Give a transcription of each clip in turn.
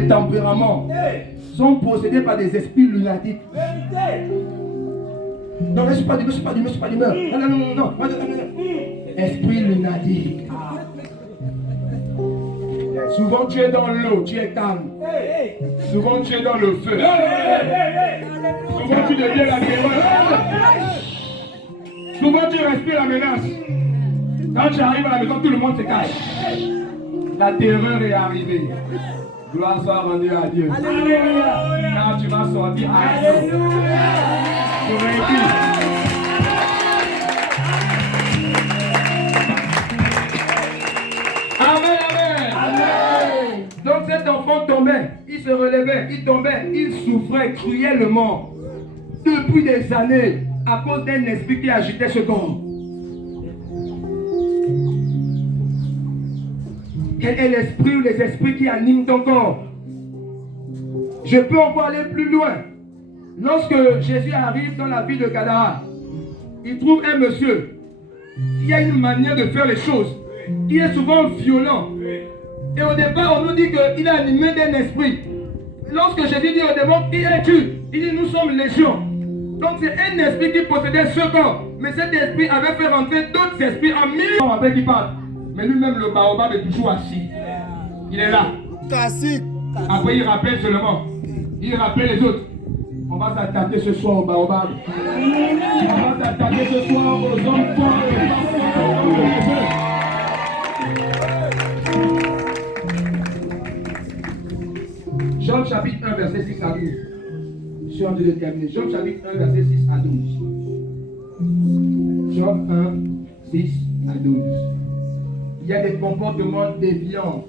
Les tempéraments sont possédés par des esprits lunatiques. Non, je ne suis pas d'humeur. Non. Esprit lunatique. Souvent tu es dans l'eau, tu es calme. Souvent tu es dans le feu. Souvent tu deviens la terreur. Souvent tu respires la menace. Quand tu arrives à la maison, tout le monde se cache. La terreur est arrivée. Gloire soit rendue à Dieu. Quand tu vas sortir à Dieu, tu vaincu. Amen. Donc cet enfant tombait, il se relevait, il tombait, il souffrait cruellement depuis des années à cause d'un esprit qui agitait ce corps. Quel est l'esprit ou les esprits qui animent ton corps? Je peux encore aller plus loin. Lorsque Jésus arrive dans la ville de Gadara, il trouve un monsieur qui a une manière de faire les choses, qui est souvent violent. Et au départ, on nous dit qu'il est animé d'un esprit. Lorsque Jésus dit au démon, qui es-tu? Il dit, nous sommes légion. Donc c'est un esprit qui possédait ce corps. Mais cet esprit avait fait rentrer d'autres esprits en millions avec qui parle. Mais lui-même, le baobab est toujours assis. Il est là. Après, il rappelle seulement. Il rappelle les autres. On va s'attaquer ce soir au baobab. On va s'attaquer ce soir aux hommes forts. Job chapitre 1, verset 6 à 12. Je suis en train de terminer. Job chapitre 1, verset 6 à 12. Job 1, 6 à 12. Il y a des comportements déviants.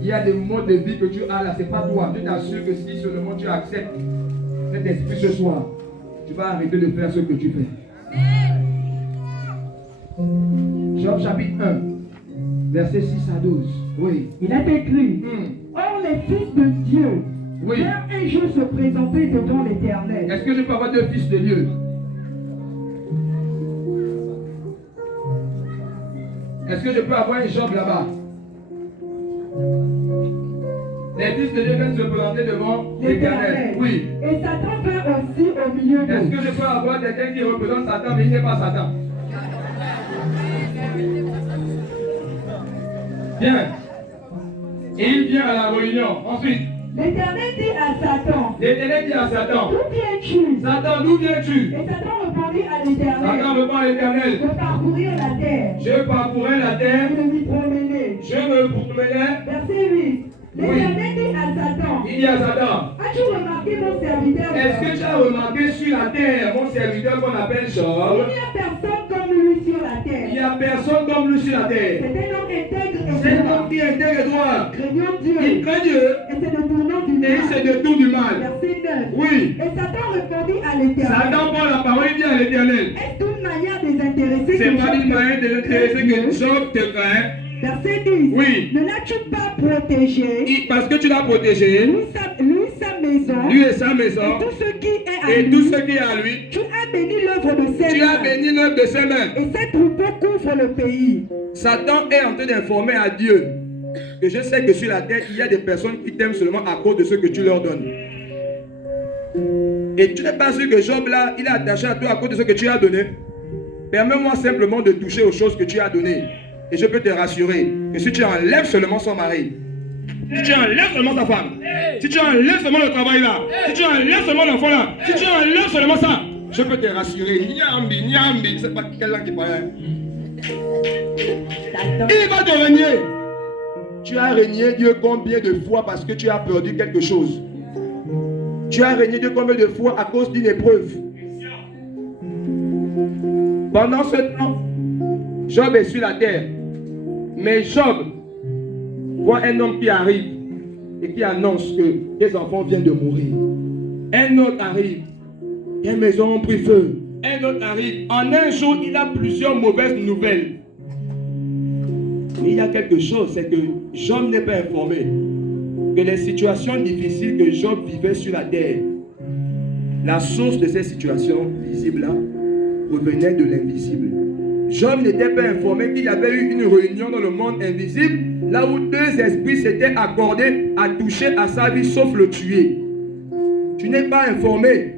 Il y a des modes de vie que tu as là, c'est pas toi. Je t'assure que si seulement tu acceptes cet esprit ce soir, tu vas arrêter de faire ce que tu fais. Job chapitre 1, verset 6 à 12. Oui. Il a écrit, Or les fils de Dieu vinrent un jour se présenter devant l'Éternel. Est-ce que je peux avoir deux fils de Dieu? Est-ce que je peux avoir un Job là-bas? Les fils de Dieu viennent se présenter devant l'Éternel. Oui. Et Satan vint aussi au milieu d'eux. Est-ce que je peux avoir quelqu'un qui représente Satan, mais il n'est pas Satan? Bien. Et il vient à la réunion. Ensuite, l'Éternel dit à Satan, l'Éternel dit à Satan, d'où viens-tu? Satan, d'où viens-tu? Et Satan répondit à l'Éternel, Satan répond à l'Éternel, de parcourir la terre. je parcourais la terre, Et de m'y promener. je me promenais. Verset 8. L'Éternel dit à Satan, Il dit à Satan, as-tu remarqué mon serviteur? est-ce que tu as remarqué sur la terre mon serviteur qu'on appelle Job? Il n'y a personne comme lui sur la terre. Il n'y a personne comme lui sur la terre. C'est un homme intègre et C'est un droit, homme qui est intègre et droit. craignant Dieu, Il craint Dieu et se détournant du et il mal. se détourne du mal. Verset 9. Oui. Et Satan répondit à l'Éternel, Satan prend la parole, il dit à l'Éternel, est-ce une manière désintéressée c'est que pas Job une manière de l'intéresser que Dieu? Job te craint. Verset 10. Oui. Ne l'as-tu pas protégé, Parce que tu l'as protégé, lui sa maison, lui et sa et maison, tout ce qui est à et lui? tout ce qui est à lui. Tu as béni l'œuvre de ses Tu as mains, béni l'œuvre de ses mains. et ses troupeaux couvrent le pays. Satan est en train d'informer à Dieu que je sais que sur la terre, il y a des personnes qui t'aiment seulement à cause de ce que tu leur donnes. Et tu n'es pas sûr que Job là, il est attaché à toi à cause de ce que tu as donné. Permets-moi simplement de toucher aux choses que tu as données. Et je peux te rassurer que si tu enlèves seulement son mari, si tu enlèves seulement sa femme, si tu enlèves seulement le travail là, si tu enlèves seulement l'enfant là, si tu enlèves seulement ça, je peux te rassurer. Nyambi, je ne sais pas quelle langue qui parle. Il va te régner. Tu as régné Dieu combien de fois parce que tu as perdu quelque chose? Tu as régné Dieu combien de fois à cause d'une épreuve? Pendant ce temps, Job est sur la terre. Mais Job voit un homme qui arrive et qui annonce que les enfants viennent de mourir. Un autre arrive. Les maisons ont pris feu. Un autre arrive. En un jour, il a plusieurs mauvaises nouvelles. Mais il y a quelque chose, c'est que Job n'est pas informé que les situations difficiles que Job vivait sur la terre, la source de ces situations visibles-là provenait de l'invisible. Job n'était pas informé qu'il y avait eu une réunion dans le monde invisible là où deux esprits s'étaient accordés à toucher à sa vie sauf le tuer. Tu n'es pas informé.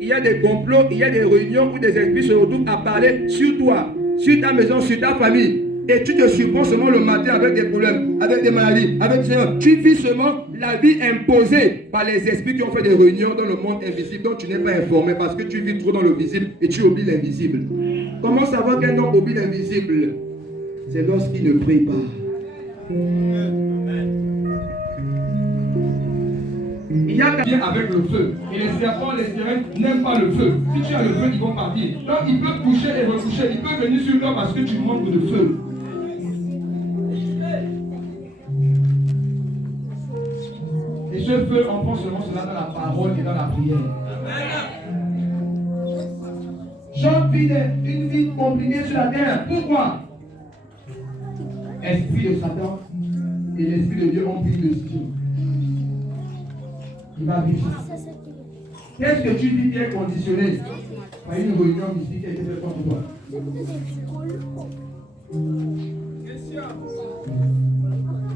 Il y a des complots, il y a des réunions où des esprits se retrouvent à parler sur toi, sur ta maison, sur ta famille. Et tu te surprends seulement le matin avec des problèmes, avec des maladies, avec des... Tu vis seulement la vie imposée par les esprits qui ont fait des réunions dans le monde invisible dont tu n'es pas informé parce que tu vis trop dans le visible et tu oublies l'invisible. Comment savoir qu'un homme oublie l'invisible? C'est lorsqu'il ne prie pas. Il y a quelqu'un avec le feu. Et les serpents, les sirènes n'aiment pas le feu. Si tu as le feu, ils vont partir. Donc ils peuvent coucher et recoucher. Ils peuvent venir sur toi parce que tu manques de feu. Et ce feu, on prend seulement cela dans la parole et dans la prière. Job vit une vie compliquée sur la terre. Pourquoi? Esprit de Satan et l'Esprit de Dieu ont pris le style. Il va vivre. Qu'est-ce que tu vis qui est conditionné par une réunion ici qui a été faite contre toi?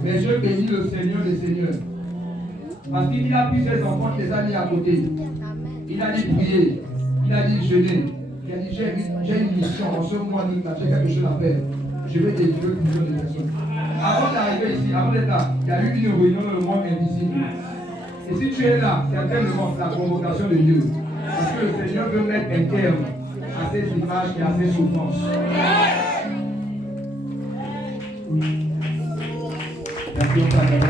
Mais je bénis le Seigneur des Seigneurs. Parce qu'il a pris ses enfants, il les a mis à côté. Il a dit prier, il a dit jeûner. Il a dit j'ai une mission en ce mois de j'ai quelque chose à faire. Je vais délivrer une million de personnes. Avant d'arriver ici, avant d'être là, il y a eu une réunion dans le monde invisible. Et si tu es là, certainement la convocation de Dieu. Parce que le Seigneur veut mettre un terme à ces images et à ces souffrances. Merci au Père.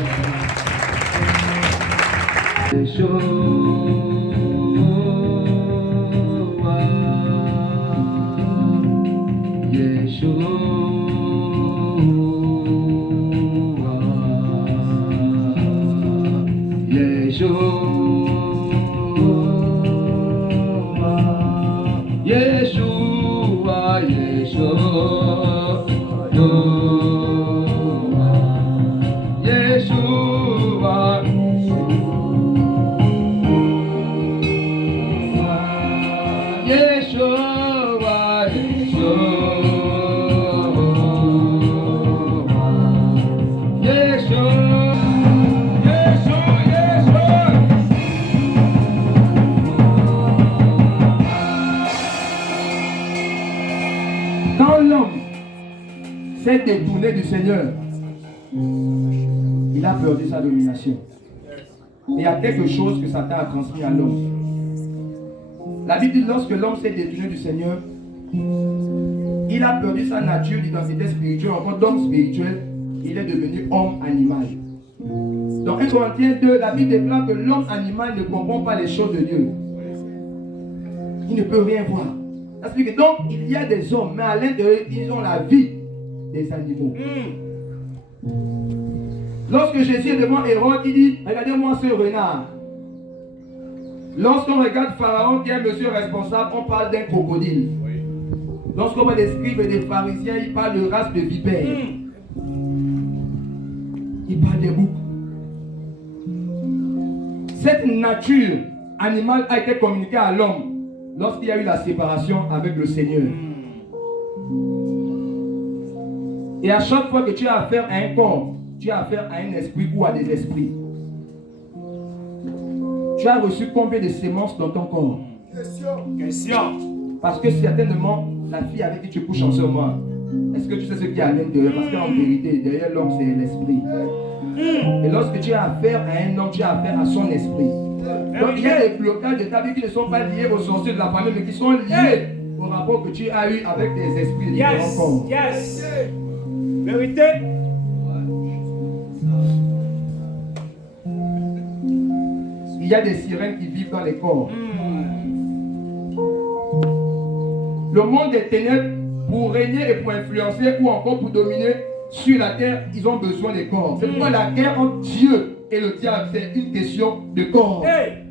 Quand l'homme s'est détourné du Seigneur, il a perdu sa domination. Il y a quelque chose que Satan a transmis à l'homme. La Bible dit lorsque l'homme s'est détourné du Seigneur, il a perdu sa nature d'identité spirituelle. En tant d'homme spirituel, il est devenu homme animal. Dans 1 Corinthiens 2, la Bible déclare que l'homme animal ne comprend pas les choses de Dieu. Il ne peut rien voir. Donc, il y a des hommes, mais à l'intérieur, ils ont la vie des animaux. Lorsque Jésus est devant Hérode, il dit, regardez-moi ce renard. Lorsqu'on regarde Pharaon, qui est monsieur responsable, on parle d'un crocodile. Lorsqu'on voit des scribes et des pharisiens, ils parlent de race de vipères. Ils parlent des boucs. Cette nature animale a été communiquée à l'homme lorsqu'il y a eu la séparation avec le Seigneur. Et à chaque fois que tu as affaire à un corps, tu as affaire à un esprit ou à des esprits. Tu as reçu combien de sémences dans ton corps? Question. Parce que certainement, la fille avec qui tu couches en ce moment, est-ce que tu sais ce qu'il y a à l'intérieur? Parce qu'en vérité, derrière l'homme, c'est l'esprit. Et lorsque tu as affaire à un homme, tu as affaire à son esprit. Donc il y a des blocages de ta vie qui ne sont pas liés aux sorciers de la famille, mais qui sont liés au rapport que tu as eu avec des esprits de différents corps. Yes. Vérité. Il y a des sirènes qui vivent dans les corps. Le monde des ténèbres, pour régner et pour influencer ou encore pour dominer sur la terre, ils ont besoin des corps. C'est pourquoi la guerre entre Dieu et le diable, c'est une question de corps. Hey.